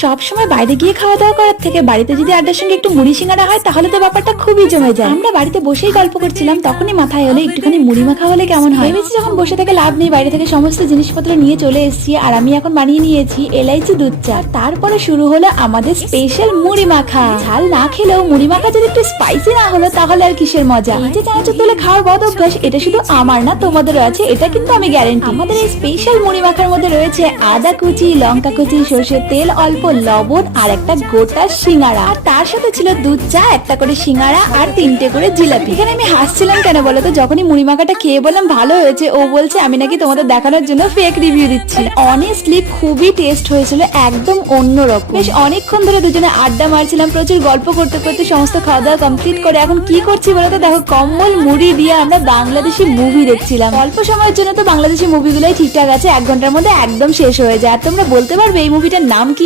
সব সময় বাইরে গিয়ে খাওয়া দাওয়া করার থেকে বাড়িতে যদি আড্ডার সঙ্গে একটু মুড়ি সিঙ্গারা হয় তাহলে তো ব্যাপারটা খুবই জমে যায়। আমরা বাড়িতে বসেই গল্প করছিলাম, তখনই মাথায় হলো একটুখানি মুড়ি মাখা হলে কেমন হয়। ভেবেছি যখন বসে থেকে লাভ নেই, বাইরে থেকে সমস্ত জিনিসপত্র নিয়ে চলে এসেছি আর আমি এখন বানিয়ে নিয়েছি এলাইচি দুধ চা। তারপরে শুরু হলো আমাদের স্পেশাল মুড়ি মাখা। ঝাল না খেলেও মুড়ি মাখা যদি একটু স্পাইসি না হলো তাহলে আর কিসের মজা। এই যে চানাচুর তুলে খাওয়ার বদ অভ্যাস, এটা শুধু আমার না তোমাদেরও আছে, এটা কিন্তু আমি গ্যারেন্টি। আমাদের এই স্পেশাল মুড়ি মাখার মধ্যে রয়েছে আদা কুচি, লঙ্কা কুচি, সর্ষের তেল, অল্প লবণ আর একটা গোটা সিঙ্গারা। আর তার সাথে ছিল দুধ চা, একটা করে সিঙ্গারা আর 3টে করে জিলাপি। এখানে আমি হাসছিলাম কেন বলো তো, যখনই মুড়ি মাখাটা খেয়ে বললাম ভালো হয়েছে, ও বলছে আমি নাকি তোমাদের দেখানোর জন্য ফেক রিভিউ দিচ্ছি। অনেস্টলি খুবই টেস্ট হয়েছিল, একদম অন্যরকম। বেশ অনেকক্ষণ ধরে দুজনে আড্ডা মারছিলাম, প্রচুর গল্প করতে করতে সমস্ত খাওয়া দাওয়া কমপ্লিট করে এখন কি করছি বলতো, দেখো কম্বল মুড়ি দিয়ে আমরা বাংলাদেশি মুভি দেখছিলাম। অল্প সময়ের জন্য তো বাংলাদেশি মুভিগুলোই ঠিকঠাক আছে, 1 ঘন্টার মধ্যে একদম শেষ হয়ে যায়। আর তোমরা বলতে পারবে এই মুভিটার নাম কি?